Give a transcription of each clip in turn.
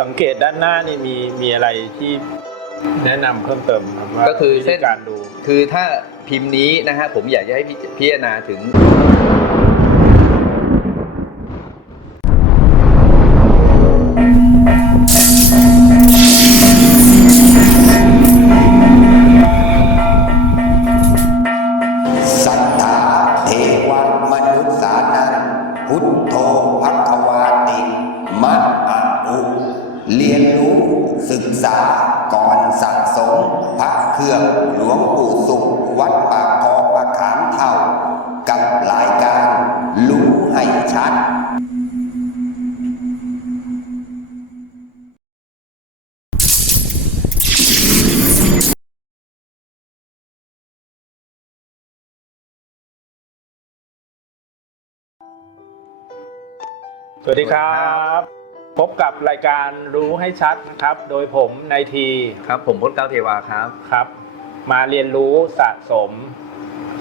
สังเกตด้านหน้านี่มีมีอะไรที่แนะนำเพิ่มเติมครับว่าก็คือเส้น วิธีการดู คือถ้าพิมพ์นี้นะฮะผมอยากจะให้พิพิจารณาถึง ษาก่อนสะสมพระเครื่องหลวงปู่สุข วัดปากคอประขามเท่า กับรายการรู้ให้ชัดสวัสดีครับ พบกับรายการรู้ให้ชัดนะครับ โดยผมนายทีครับ ผมพจน์เก้าเทวาครับ ครับ มาเรียนรู้สะสม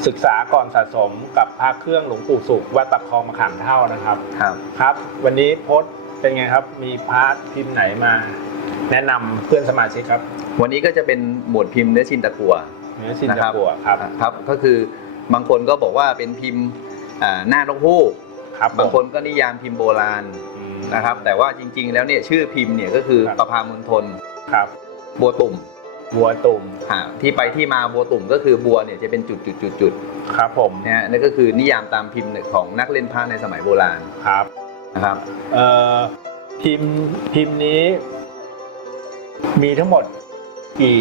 ศึกษาก่อนสะสมกับพระเครื่องหลวงปู่สุขวัดตะคองมะขามเท่านะครับครับ ครับ วันนี้พจน์เป็นไงครับ มีพระพิมพ์ไหนมา แนะนำเพื่อนสมาชิกครับวันนี้ก็จะเป็นหมวดพิมพ์เนื้อชินตะกัว เนื้อชินจะกัวครับ ครับก็คือบางคนก็บอกว่าเป็นพิมพ์อ่าหน้านกฮูกครับบางคนก็นิยามพิมพ์โบราณอืม นะครับ แต่ว่าจริง ๆ แล้วเนี่ยชื่อพิมพ์เนี่ยก็คือครับประพามณฑลครับบัวตุ่มบัวตุ่มอ่าที่ไปที่มาบัวตุ่มก็คือบัวเนี่ยจะเป็นจุดจุดจุดจุดครับผมๆนะฮะนั่นก็คือนิยามตามพิมพ์ของนักเล่นพระในสมัยโบราณครับนะครับเอ่อพิมพ์พิมพ์นี้ มีทั้งหมดกี่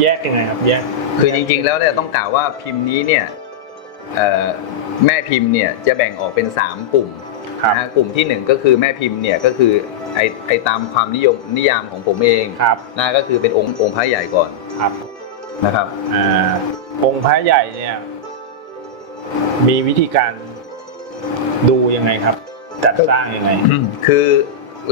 แยกยังไงครับแยกคือจริง ๆ แล้วเนี่ยต้องกล่าวว่าพิมพ์นี้เนี่ยเอ่อแม่พิมพ์เนี่ยจะแบ่งออกเป็น 3 กลุ่ม ครับนะฮะกลุ่มทีหนึ่1ก็คือแม่พิมพ์เนี่ยก็คือไอไอตามความนิยมนิยามของผมเองครับนะก็คือเป็นองค์องค์พระใหญ่ก่อนครับนะครับอ่าองค์พระใหญ่เนี่ยมีวิธีการดูยังไงครับ จัดสร้างยังไง คือ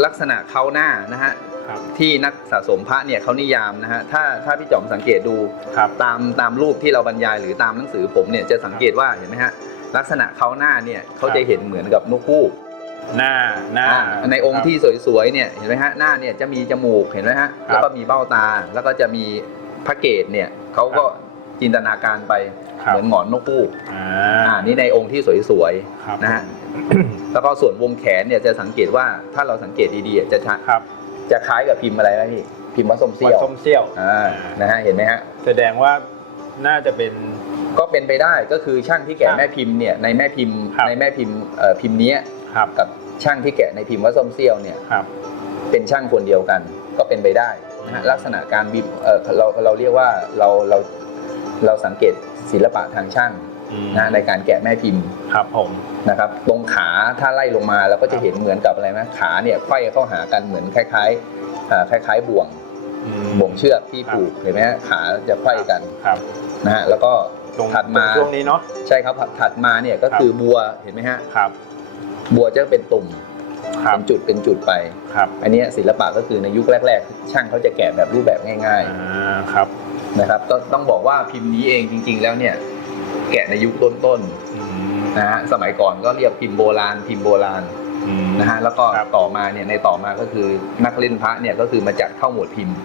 ลักษณะเขาหน้านะฮะครับที่นักสะสมพระเนี่ยเขานิยามนะฮะถ้าถ้าพี่จอมสังเกตดูครับตามตามรูปที่เราบรรยายหรือตามหนังสือผมเนี่ยจะสังเกตว่าเห็นไหมฮะลักษณะเขาหน้าเนี่ยเขาจะเห็นเหมือนกับนกฮูก หน้าหน้าอ่าในองค์ที่สวยๆเนี่ยเห็นไหมฮะหน้าเนี่ยจะมีจมูกเห็นไหมฮะครับ แล้วก็มีเบ้าตาแล้วก็จะมีพระเกศเนี่ยเขาก็จินตนาการไปครับเหมือนหงอนนกฮูกอ่าอ่านี่ในองค์ที่สวยครับๆนะฮะ แล้วก็ส่วนวงแขนเนี่ยจะสังเกตว่าถ้าเราสังเกตดีๆอะจะชัดครับจะคล้ายกับพิมพ์อะไรนะพี่พิมพ์วัดส้มเสี้ยววัดส้มเซี่ยว อ่านะฮะเห็นไหมฮะ แสดงว่าน่าจะเป็น ก็เป็นไปได้ก็คือช่างที่แกะครับแม่พิมพ์เนี่ยในแม่พิมพ์ครับในแม่พิมพ์เอ่อพิมพ์เนี้ย ครับกับช่างที่แกะในพิมพ์วัดส้มเสี้ยวเนี่ยครับเป็นช่างคนเดียวกันก็เป็นไปได้นะฮะลักษณะการบิบเออเราเราเรียกว่าเราเราเราสังเกตศิลปะทางช่างอืมนะในการแกะแม่พิมพ์ครับผมนะครับตรงขาถ้าไล่ลงมาเราก็จะเห็นเหมือนกับอะไรนะขาเนี่ยไขว้เข้าหากันเหมือนคล้ายๆอ่าคล้าย ๆ บ่วงอืมบ่วงเชือกที่ครับผูกเห็นไหมฮะขาจะไขว้กันครับนะฮะแล้วก็ตรงถัดมาตรงช่วงนี้เนาะใช่ครับถัดมาเนี่ยก็ครับคือบัวเห็นไหมฮะครับ บัวจะเป็นตุ่มครับเป็นจุดเป็นจุดไป ครับอันเนี้ยศิลปะก็คือในยุคแรก ๆ ช่างเขาจะแกะแบบรูปแบบง่าย อ่าครับๆนะครับ ก็ต้องบอกว่าพิมพ์นี้เองจริง ๆ แล้วเนี่ยแกะในยุคต้นอืมๆนะฮะสมัยก่อนก็เรียกพิมพ์โบราณพิมพ์โบราณอืม นะฮะแล้วก็ครับ ต่อมาเนี่ยในต่อมาก็คือนักเล่นพระเนี่ยก็คือมาจัดเข้าหมวดพิมพ์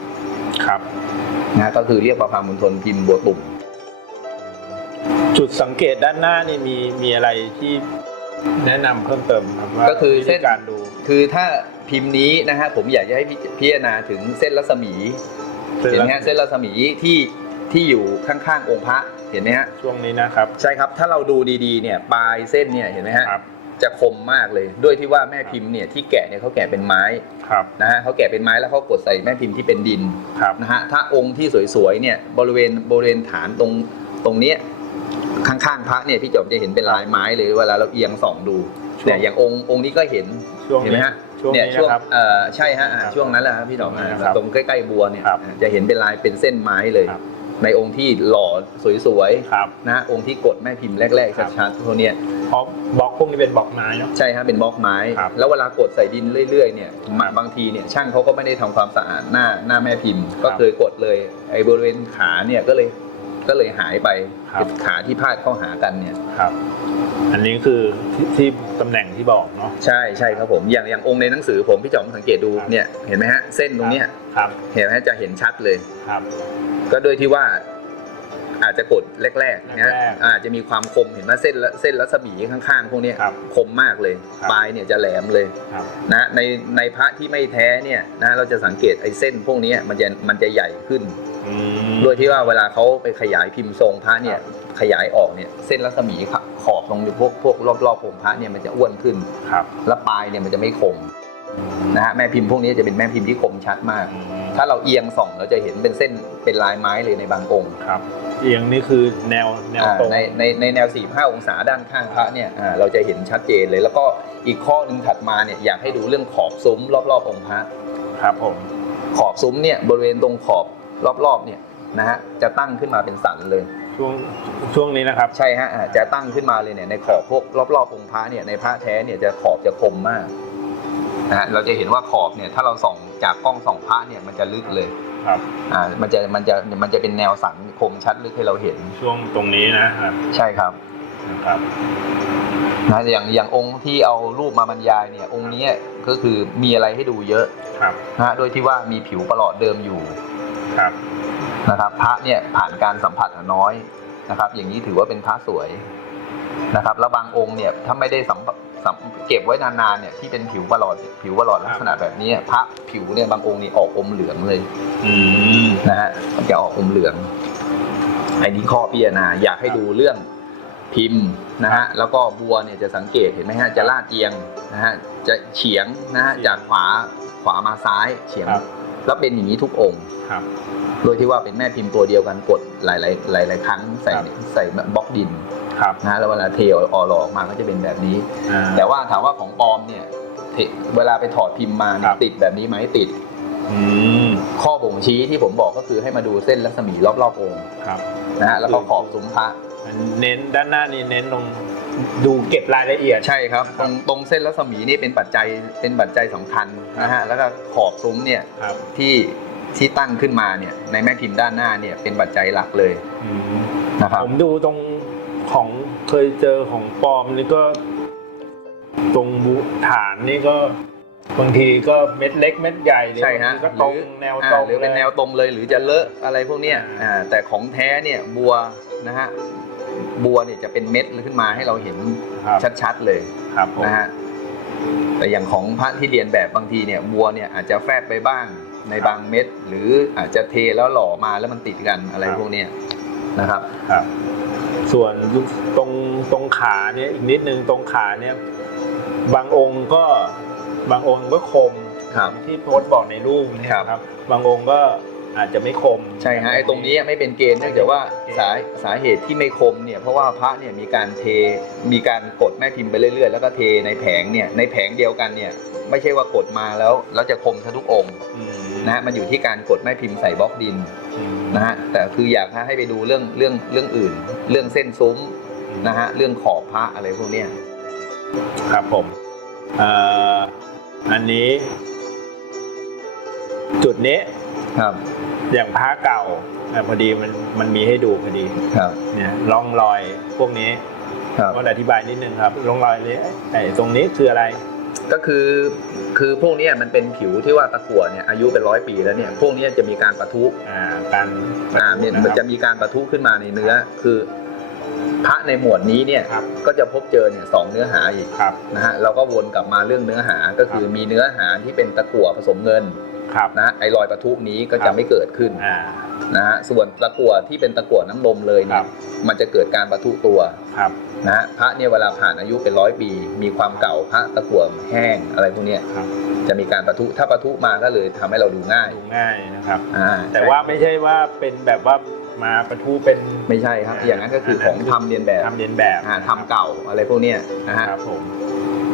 ครับ นะฮะก็คือเรียกประพามณฑลพิมพ์บัวตุ่ม จุดสังเกตด้านหน้านี่มีมีอะไรที่ แนะนำเพิ่มเติมครับว่าก็คือวิเส้ธีนการดูคือถ้าพิมพ์นี้นะฮะผมอยากจะให้พิพิจารณาถึงเส้นรัศมีเห็นไหมฮะเส้นรัศมีที่ที่อยู่ข้างๆองค์พระเห็นไหมฮะช่วงนี้นะครับใช่ครับถ้าเราดูดีๆเนี่ยปลายเส้นเนี่ยเห็นไหมฮะครับจะคมมากเลย ด้วยที่ว่าแม่พิมพ์เนี่ยที่แกะเนี่ยเขาแกะเป็นไม้ครับนะฮะเขาแกะเป็นไม้แล้วเขากดใส่แม่พิมพ์ที่เป็นดิน ครับ นะฮะถ้าองค์ที่สวยๆเนี่ยบริเวณบริเวณฐานตรงตรงเนี้ย ข้างๆพระเนี่ยพี่จอมจะเห็นเป็นลายไม้เลยเวลาเราเอียงส่องดูเนี่ยอย่างองค์องค์นี้ก็เห็นช่วงเห็นไหมนี้ฮะช่วงเนี่ยนี้ช่วงนะครับ เอ่อใช่ฮะอ่าครับช่วงนั้นแหละครับพี่ดอกช่วงนั้นอ่านะครับตรงใกล้ๆบัวเนี่ยครับจะเห็นเป็นลายเป็นเส้นไม้เลย ครับ ในองค์ที่หล่อสวยครับ ๆนะฮะองค์ที่กดแม่พิมพ์แรกครับๆชัดๆพวกเนี้ยเพราะบล็อกพวกนี้เป็นบล็อกไม้เนาะ ใช่ฮะเป็นบล็อกไม้ ครับแล้วเวลากดใส่ดินเรื่อยๆเนี่ยครับบางทีเนี่ยช่างเขาก็ไม่ได้ทำความสะอาดหน้าหน้าแม่พิมพ์ครับก็เคยกดเลยไอ้บริเวณขาเนี่ยก็เลย ก็เลยหายไปครับ ขาที่พาดเข้าหากันเนี่ย ครับ อันนี้คือที่ที่ตำแหน่งที่บอกเนาะ ใช่ใช่ครับผมอย่างอย่างองค์ในหนังสือผมพี่จอมสังเกตดูครับ เนี่ยเห็นไหมฮะเส้นตรงเนี้ยครับ เห็นไหมฮะจะเห็นชัดเลย ครับ ก็โดยที่ว่าอาจจะกดแรกๆนะฮะแรกๆอาจจะมีความคมเห็นไหมเส้นละเส้นรัศมีข้างๆพวกเนี้ยครับคมมากเลย ครับ ปลายเนี่ยจะแหลมเลยครับ นะในในพระที่ไม่แท้เนี่ยนะเราจะสังเกตไอ้เส้นพวกเนี้ยมันจะมันจะใหญ่ขึ้น อืมโดยที่ว่าเวลาเขาไปขยายพิมพ์ทรงพระเนี่ยครับขยายออกเนี่ยเส้นรัศมีขอบตรงพวกพวกรอบๆองค์พระเนี่ยมันจะอ้วนขึ้นครับและปลายเนี่ยมันจะไม่คมนะฮะแม่พิมพ์พวกนี้จะเป็นแม่พิมพ์ที่คมชัดมากอืมถ้าเราเอียงส่องเราจะเห็นเป็นเส้นเป็นลายไม้เลยในบางองค์ครับ เอียงนี่คือแนวแนวอ่าตรงในในในแนว45องศาด้านข้างพระเนี่ยอ่าเราจะเห็นชัดเจนเลย แล้วก็อีกข้อหนึ่งถัดมาเนี่ยอยากให้ดูเรื่องขอบซุ้มรอบๆองค์พระครับผมขอบซุ้มเนี่ยบริเวณตรงขอบ รอบๆเนี่ยนะฮะจะตั้งขึ้นมาเป็นสันเลย ช่วงช่วงนี้นะครับ ใช่ฮะอ่าจะตั้งขึ้นมาเลยเนี่ยในขอบพวกรอบๆองค์พระเนี่ยในพระแท้เนี่ยจะขอบจะคมมากนะฮะเราจะเห็นว่าขอบเนี่ยถ้าเราส่องจากกล้องส่องพระเนี่ยมันจะลึกเลยครับอ่ามันจะมันจะมันจะเป็นแนวสันคมชัดลึกให้เราเห็นช่วงตรงนี้นะครับใช่ครับนะครับนะอย่างอย่างองค์ที่เอารูปมาบรรยายเนี่ยองค์เนี้ยก็คือมีอะไรให้ดูเยอะครับนะฮะโดยที่ว่ามีผิวประหลอดเดิมอยู่ ครับนะครับ พระเนี่ยผ่านการสัมผัสน้อยนะครับ อย่างนี้ถือว่าเป็นพระสวยนะครับแล้วบางองค์เนี่ยถ้าไม่ได้สัมผัสสัมเก็บไว้นานๆเนี่ยที่เป็นผิวประหลอดผิวประหลอดลักษณะแบบนี้พระผิวเนี่ยบางองค์นี่ออกอมเหลืองเลยอืมนะฮะมันจะออกอมเหลืองไอ้นี้ข้อพิจารณาอยากให้ดูเรื่องพิมพ์นะฮะแล้วก็บัวเนี่ยจะสังเกตเห็นไหมฮะจะลาดเอียงนะฮะจะเฉียงนะฮะจากขวาขวามาซ้ายเฉียงครับ แล้วเป็นอย่างนี้ทุกองค์ครับโดยที่ว่าเป็นแม่พิมพ์ตัวเดียวกันกดหลายๆหลาย ๆ ครั้งใส่ครับใส่บล็อกดินครับนะฮะแล้วเวลาเทออกหลออกมาก็จะเป็นแบบนี้อ่าแต่ว่าถามว่าของปลอมเนี่ยเทเวลาไปถอดพิมพ์มาเนี่คยรับติดแบบนี้ไหมติดอืมข้อบ่งชี้ที่ผมบอกก็คือให้มาดูเส้นรัศมีรอบๆองค์ครับนะฮะแล้วก็ขอบซุ้มพระเน้นด้านหน้านี่เน้นตรง ดูเก็บรายละเอียด ใช่ครับตรงตรงเส้นรัศมีนี่เป็นปัจจัยเป็นปัจจัยสำคัญนะฮะแล้วก็ขอบซุ้มเนี่ยครับ ที่ที่ตั้งขึ้นมาเนี่ยในแม่พิมพ์ด้านหน้าเนี่ยเป็นปัจจัยหลักเลยอืมนะครับ ผมดูตรงของเคยเจอของปลอมนี่ก็ ตรงบุฐานนี่ก็บางทีก็เม็ดเล็กเม็ดใหญ่หรือใช่ฮะบางทีก็ตรงหรือแนวอ่าตรงหรือเป็นลยแนวตรงเลยหรือจะเลอะอะไรพวกเนี้ยอ่าอ่าแต่ของแท้เนี่ยบัวนะฮะ บัวเนี่ยจะเป็นเม็ดขึ้นมาให้เราเห็นครับชัดๆเลยครับผมนะฮะแต่อย่างของพระที่เรียนแบบบางทีเนี่ยบัวเนี่ยอาจจะแฟบไปบ้างในบางเม็ด หรืออาจจะเทแล้วหล่อมาแล้วมันติดกันอะไรพวกเนี้ยนะครับ ครับ ส่วนตรงตรงขาเนี่ยอีกนิดนึงตรงขาเนี่ย บางองค์ก็ บางองค์ก็คมครับที่โพสต์บอกในรูปเนี่ยครับครับ บางองค์ก็ อาจจะไม่คม ใช่ฮะไอ้ตรงนี้ไม่เป็นเกณฑ์เนื่องจากว่าสาสาเหตุที่ไม่คมเนี่ยเพราะว่าพระเนี่ยมีการเทมีการกดแม่พิมพ์ไปเรื่อยๆ แล้วก็เทในแผงเนี่ยในแผงเดียวกันเนี่ยไม่ใช่ว่ากดมาแล้วแล้วจะคมซะทุกองค์อืมนะฮะมันอยู่ที่การกดแม่พิมพ์ใส่บล็อกดินอืมนะฮะแต่คืออยากให้ไปดูเรื่องเรื่องเรื่องอื่น เรื่องเส้นซุ้มนะฮะเรื่องขอบพระอะไรพวกเนี้ยครับผมเอ่ออันนี้ จุดนี้ครับ อย่างพระเก่าอะพอดีมันมันมีให้ดูพอดีครับ เนี่ยร่องรอยพวกนี้ครับก็อธิบายนิดนึงครับร่องรอยนี้ไอ้ตรงนี้คืออะไร ก็คือคือพวกเนี้ยมันเป็นผิวที่ว่าตะกั่วเนี่ยอายุเป็นร้อยปีแล้วเนี่ยพวกเนี้ยจะมีการปะทุอ่าการอ่าเนี่ยมันจะมีการปะทุขึ้นมาในเนื้อคือพระในหมวดนี้เนี่ยครับก็จะพบเจอเนี่ยสองเนื้อหาอีกครับนะฮะเราก็วนกลับมาเรื่องเนื้อหาก็คือมีเนื้อหาที่เป็นตะกั่วผสมเงิน ครับนะไอ้รอยปะทุนี้ก็ครัจะบไม่เกิดขึ้นอ่านะฮะส่วนตะกั่วที่เป็นตะกั่วน้ำนมเลยคเนี่รัยบมันจะเกิดการปะทุตัวครับนะฮะพระเนี่ยเวลาผ่านอายุเป็นร้อยปี มีความเก่าพระตะกั่วแห้งอะไรพวกเนี้ยครับจะมีการปะทุถ้าปะทุมาก็เลยทำให้เราดูง่ายดูง่ายนะครับอ่าแต่ว่าไม่ใช่ว่าเป็นแบบว่ามาประทุเป็นไม่ใช่ครับ อย่างนั้นก็คือของทำเรียนแบบทำเรียนแบบอ่าทำเก่าอะไรพวกเนี้ยนะฮะครับผม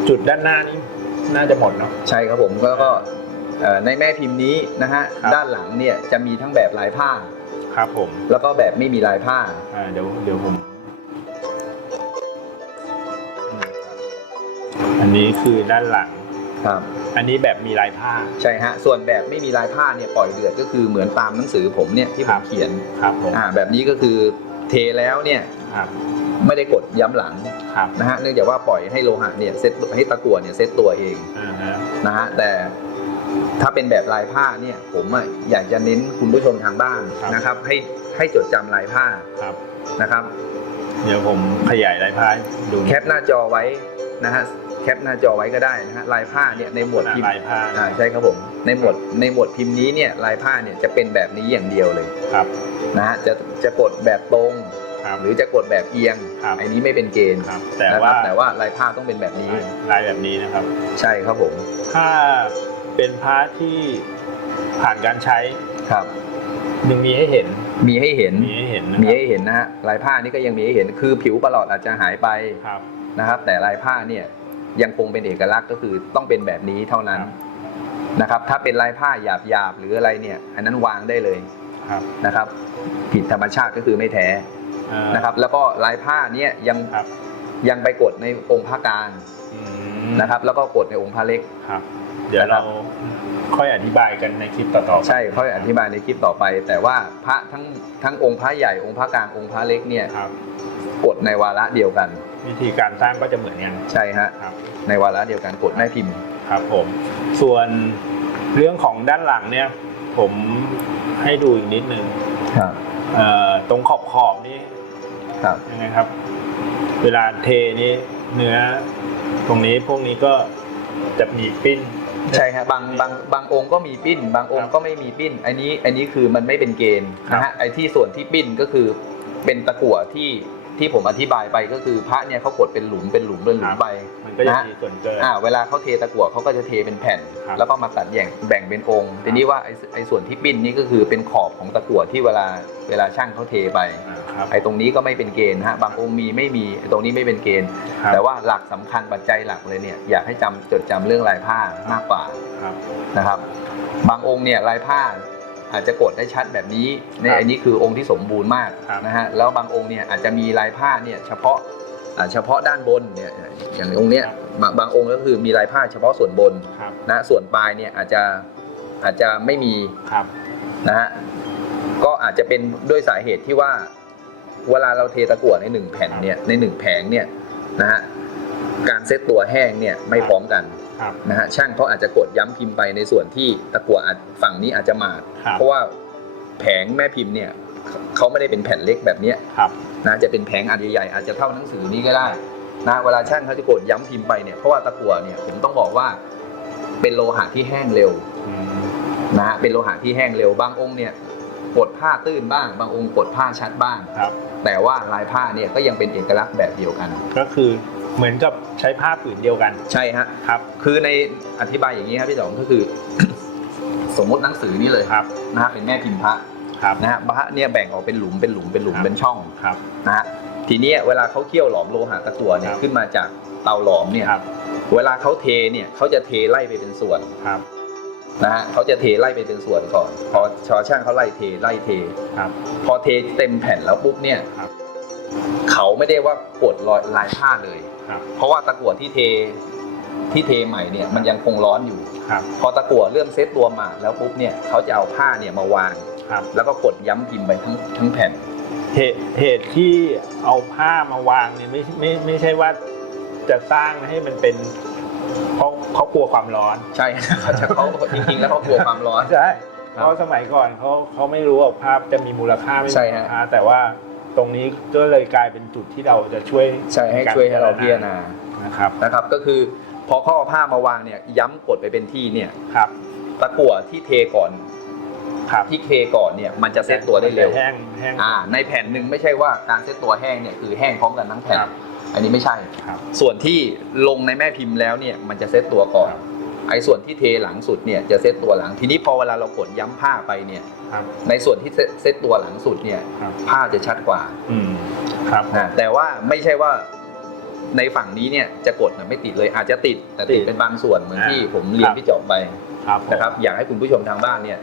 จุดด้านหน้านี้น่าจะหมดเนาะใช่ครับผมแล้วก็ เอ่อในแม่พิมพ์นี้นะฮะครับ ด้านหลังเนี่ยจะมีทั้งแบบลายผ้า ครับผมแล้วก็แบบไม่มีลายผ้า อ่าเดี๋ยวเดี๋ยวผม อันนี้คือด้านหลัง ครับ อันนี้แบบมีลายผ้า ใช่ฮะ ส่วนแบบไม่มีลายผ้าเนี่ยปล่อยเดือดก็คือเหมือนตามหนังสือผมเนี่ยที่ผครัมบ เขียนครับผมอ่าแบบนี้ก็คือเทแล้วเนี่ยครับไม่ได้กดย้ำหลังครับนะฮะเนื่องจากว่าปล่อยให้โลหะเนี่ยเซตให้ตะกั่วเนี่ยเซตตัวเองอ่าฮะนะฮะแต่ ถ้าเป็นแบบลายผ้าเนี่ย ผมอะอยากจะเน้นคุณผู้ชมทางบ้านนะครับ ให้ให้จดจำลายผ้าครับ นะครับ เดี๋ยวผมขยายลายพายดูแคปหน้าจอไว้นะฮะแคปหน้าจอไว้ก็ได้นะฮะลายผ้าเนี่ยในหมวดพิมพ์ลายผ้าอ่าใช่ครับผมในหมวดในหมวดพิมพ์นี้เนี่ยลายผ้าเนี่ยจะเป็นแบบนี้อย่างเดียวเลยครับนะฮะจะจะกดแบบตรง ครับ หรือจะกดแบบเอียงครับ อันนี้ไม่เป็นเกณฑ์ครับ แต่นะคว่ารับแต่ว่าลายผ้าต้องเป็นแบบนี้ ลายแบบนี้นะครับ ใช่ครับผม ถ้า เป็นพระที่ผ่านการใช้ครับ ยังมีให้เห็น มีให้เห็น มีให้เห็นนะมีครับให้เห็นนะฮะลายผ้านี่ก็ยังมีให้เห็น คือผิวประหลอดอาจจะหายไปครับ นะครับ แต่ลายผ้าเนี่ยยังคงเป็นเอกลักษณ์ก็คือต้องเป็นแบบนี้เท่านั้นครับ นะครับ ถ้าเป็นลายผ้าหยาบหยาบๆหรืออะไรเนี่ย อันนั้นวางได้เลยครับนะครับ ผิดธรรมชาติก็คือไม่แท้อ่านะครับ แล้วก็ลายผ้าเนี่ยยังครับยังไปกดในองค์พระกลางอืมนะครับ แล้วก็กดในองค์พระเล็ก ครับ เดี๋ยวนะครัเราบค่อยอธิบายกันในคลิปต่อๆไปใช่ค่อยอธิบายในคลิปต่อไป แต่ว่าพระทั้งทั้งองค์พระใหญ่องค์พระกลางองค์พระเล็กเนี่ยครับกดในวาระเดียวกัน วิธีการสร้างก็จะเหมือนกันใช่ฮะครับในวาระเดียวกันกดแม่พิมพ์ครับผม ส่วนเรื่องของด้านหลังเนี่ย ผมให้ดูอีกนิดนึงครับเอ่อตรงขอบขอบๆนี่ครับยังไงครับ เวลาเทนี่เนื้อ ตรงนี้พวกนี้ก็จะมีปิ้น ใช่ครับบางบางบางองค์ก็มีปิ้น บางองค์ก็ไม่มีปิ้น อันนี้อันนี้คือมันไม่เป็นเกณฑ์ครับนะฮะไอ้ที่ส่วนที่ปิ้นก็คือเป็นตะกั่วที่ที่ผมอธิบายไปก็คือพระเนี่ยเขากดเป็นหลุมเป็นหลุมเป็นหลุมไป มันก็จะนะมีส่วนเกิน อ่าเวลาเขาเทตะกั่วเขาก็จะเทเป็นแผ่น ครับ แล้วก็มาตัดแบ่งแบ่งเป็นองค์ ทีนี้ว่าไอ้ไอ้ส่วนที่ปิ้นนี่ก็คือเป็นขอบของตะกั่วที่เวลาเวลาช่างเขาเทไป อ่าครับ ไอ้ตรงนี้ก็ไม่เป็นเกณฑ์นะฮะบางองค์มีไม่มีไอ้ตรงนี้ไม่เป็นเกณฑ์ ครับ แต่ว่าหลักสำคัญปัจจัยหลักเลยเนี่ยอยากให้จำจดจำเรื่องลายผ้ามากกว่าครับ นะครับ บางองค์เนี่ยลายผ้าอาจจะกดได้ชัดแบบนี้ในครับอันนี้คือองค์ที่สมบูรณ์มากครับ นะฮะแล้วบางองค์เนี่ยอาจจะมีลายผ้าเนี่ยเฉพาะอ่า เฉพาะด้านบนเนี่ยอย่างองค์เนี้ยบางบางองค์ก็คือมีลายผ้าเฉพาะส่วนบนครับนะส่วนปลายเนี่ยอาจจะอาจจะไม่มีครับนะฮะก็อาจจะเป็นด้วยสาเหตุที่ว่าเวลาเราเทตะกั่วในหนึ่งแผ่นเนี่ยในหนึ่งแผงเนี่ยนะฮะการเซตตัวแห้งเนี่ยไม่พร้อมกันครับนะฮะช่างเขาอาจจะกดย้ำพิมพ์ไปในส่วนที่ตะกั่วอาจฝั่งนี้อาจจะหมาดครับเพราะว่าแผงแม่พิมพ์เนี่ย เขาไม่ได้เป็นแผ่นเล็กแบบเนี้ยครับนะจะเป็นแผงอันใหญ่ๆอาจจะเท่าหนังสือนี้ก็ได้นะเวลาช่างเขาจะกดย้ำพิมพ์ไปเนี่ยเพราะว่าตะกั่วเนี่ยผมต้องบอกว่าเป็นโลหะที่แห้งเร็วอืมนะฮะเป็นโลหะที่แห้งเร็วบางองค์เนี่ยกดผ้าตื้นบ้าง บางองค์กดผ้าชัดบ้างครับแต่ว่าลายผ้าเนี่ยก็ยังเป็นเอกลักษณ์แบบเดียวกัน ก็คือเหมือนกับใช้ผ้าผืนเดียวกัน ใช่ฮะครับ คือในอธิบายอย่างนี้ครับพี่สองก็คือ สมมติหนังสือนี่เลยครับนะฮะเป็นแม่พิมพ์พระ ครับนะฮะพระเนี่ยแบ่งออกเป็นหลุมเป็นหลุมเป็นหลุมครับ เป็นช่องครับ นะฮะทีเนี้ยเวลาเขาเคี่ยวหลอมโลหะตะกั่วเนี่คยรับ ขึ้นมาจากเตาหลอมเนี่ยครับเวลาเขาเทเนี่ยเขาจะเทไล่ไปเป็นส่วนครับนะฮะเขาจะเทไล่ไปเป็นส่วนก่อนพอชอช่างเขาไล่เทไล่เท ครับ พอเทเต็มแผ่นแล้วปุ๊บเนี่ยครับ เขาไม่ได้ว่ากดรอยลายผ้าเลย ครับ เพราะว่าตะกั่วที่เทที่เทใหม่เนี่ยมันยังคงร้อนอยู่ ครับ พอตะกั่วเริ่มเซตตัวมาแล้วปุ๊บเนี่ยเขาจะเอาผ้าเนี่ยมาวาง ครับแล้วก็กดย้ำพิมพ์ไปทั้งทั้งแผ่น เหตุเหตุที่เอาผ้ามาวางเนี่ยไม่ไม่ไม่ใช่ว่าจะสร้างให้มันเป็นเขาเขากลัวความร้อน ใช่เขาจะเขาจริงๆแล้วเขากลัวความร้อน ใช่ครับ เพราะสมัยก่อนเขาเขาไม่รู้ว่าภาพจะมีมูลค่าไม่มีใช่มูลฮะค่าแต่ว่าตรงนี้ก็เลยกลายเป็นจุดที่เราจะช่วยใช่ให้ช่วยให้เราพิจารณานะครับนะครับ ก็คือพอเขาเอาผ้ามาวางเนี่ยย้ำกดไปเป็นที่เนี่ยครับตะกั่วที่เทก่อน ครับที่เทก่อนเนี่ยมันจะเซตตัวได้เร็วแห้งแห้ง อ่าในแผ่นหนึ่งไม่ใช่ว่าการเซตตัวแห้งเนี่ยคือแห้งพร้อมกันทั้งแผ่น ครับอันนี้ไม่ใช่ ครับส่วนที่ลงในแม่พิมพ์แล้วเนี่ยมันจะเซตตัวก่อน ครับ ไอ้ส่วนที่เทหลังสุดเนี่ยจะเซตตัวหลังทีนี้พอเวลาเรากดย้ำผ้าไปเนี่ยครับในส่วนที่เซตเซตตัวหลังสุดเนี่ยครับผ้าจะชัดกว่า อืมครับ นะแต่ว่าไม่ใช่ว่าในฝั่งนี้เนี่ยจะกดนะไม่ติดเลยอาจจะติดแต่ติดติดเป็นบางส่วนเหมือนอ่าที่ผมเรียคนรับพี่เจาะไปครับผมนะครับ อยากให้คุณผู้ชมทางบ้านเนี่ย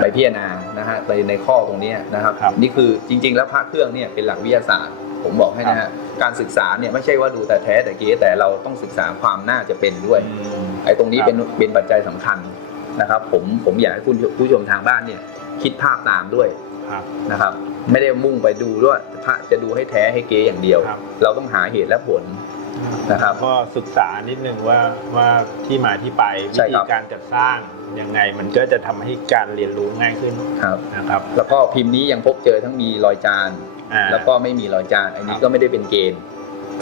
ไปพิจารณานะฮะในในข้อตรงเนี้ยนะครับครับ นี่คือจริง ๆ แล้วพระเครื่องเนี่ยเป็นหลักวิทยาศาสตร์ ผมบอกให้นะฮะการศึกษาเนี่ยไม่ใช่ว่าดูแต่แท้แต่เก๊แต่เราต้องศึกษาความน่าจะเป็นด้วยอืมไอ้ตรงนี้ครับเป็นเป็นปัจจัยสำคัญนะครับ ผมผมอยากให้คุณผู้ชมทางบ้านเนี่ยคิดภาพตามด้วยครับนะครับ ไม่ได้มุ่งไปดูด้วยพระจะดูให้แท้ให้เก๊อย่างเดียวครับเราต้องหาเหตุและผลนะครับก็ศึกษานิดนึงว่าว่าที่มาที่ไปวิใช่ธีครับการจัดสร้าง ยังไงมันก็จะทำให้การเรียนรู้ง่ายขึ้นครับนะครับ แล้วก็พิมพ์นี้ยังพบเจอทั้งมีรอยจานอ่าแล้วก็ไม่มีรอยจาน อันนี้ครับก็ไม่ได้เป็นเกณฑ์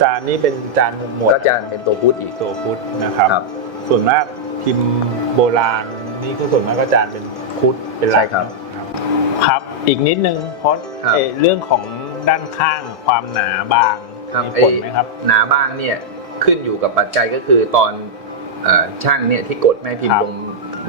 จานนี้เป็นจานหมวดก็จานเป็นตัวพุทธอีกตัวพุทธนะครับครับส่วนมากพิมพ์โบราณนี่ก็ส่วนมากก็จานเป็นพุทธเป็นหลักใช่ครับครับ ครับ อีกนิดนึงเพราะครับเอ่อเรื่องของด้านข้างความหนาบางครับมีผลไหมครับ หนาบ้างเนี่ยขึ้นอยู่กับปัจจัยก็คือตอนเออช่างเนี่ยที่กดแม่พิมครัพ์บลง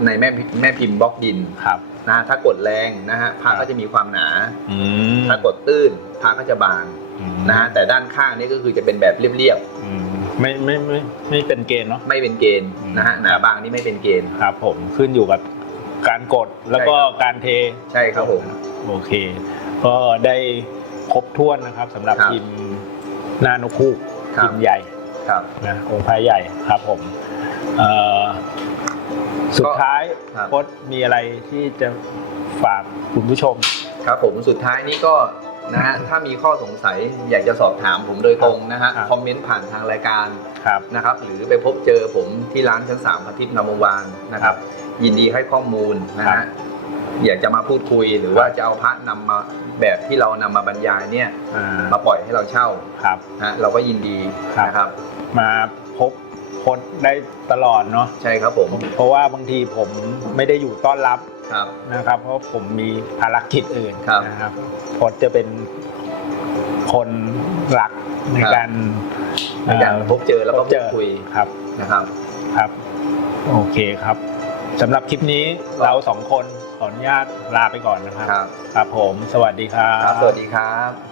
ในแม่พิแม่พิมพ์บล็อกดินครับนะถ้ากดแรงนะฮะผ้าครับก็จะมีความหนาอืมถ้ากดตื้นผ้าก็จะบางอืมนะฮะแต่ด้านข้างนี่ก็คือจะเป็นแบบเรียบอืมไม่ไม่ไม่ไม่เป็นเกณฑ์เนาะๆไม่เป็นเกณฑ์อืมนะฮะหนาบางนี่ไม่เป็นเกณฑ์ครับ ผมขึ้นอยู่กับการกดแล้วก็ใช่ครับการเทใช่ครับผมโอเค ก็ได้ครบถ้วนนะครับสำหรับครับพิมพ์หน้านกคู่ครับพิมพ์ใหญ่ครับนะองค์พระใหญ่ครับผมเอ่อ สุดท้ายครับพจน์มีอะไรที่จะฝากคุณผู้ชม ครับผมสุดท้ายนี้ก็นะฮะถ้ามีข้อสงสัยอยากจะสอบถามผมโดยตรงนะฮะครับ คอมเมนต์ผ่านทางรายการครับ นะครับ หรือไปพบเจอผมที่ร้านชั้นสามอาทิตย์นามวงศ์วานนะครับ ยินดีให้ข้อมูลนะครัฮะบอยากจะมาพูดคุยหรือว่าจะเอาพระนำมาแบบที่เรานำมาบรรยายเนี่ยอ่ามาปล่อยให้เราเช่าครับนะเราก็ยินดีครับ นะครับ มาพบ พจน์ได้ตลอดเนาะใช่ครับผมเพราะว่าบางทีผมไม่ได้อยู่ต้อนรับครับนะครับ เพราะผมมีภารกิจอื่นครับนะครับพจน์จะเป็นคนหลักในครับการในการพบเจอแล้วก็พบพูเจดอคุยครับนะครับครับโอเคครับสำหรับคลิปนี้เราสองคนขออนุญาตลาไปก่อนนะครับ ครับครับผม สวัสดีครับครับ สวัสดีครับ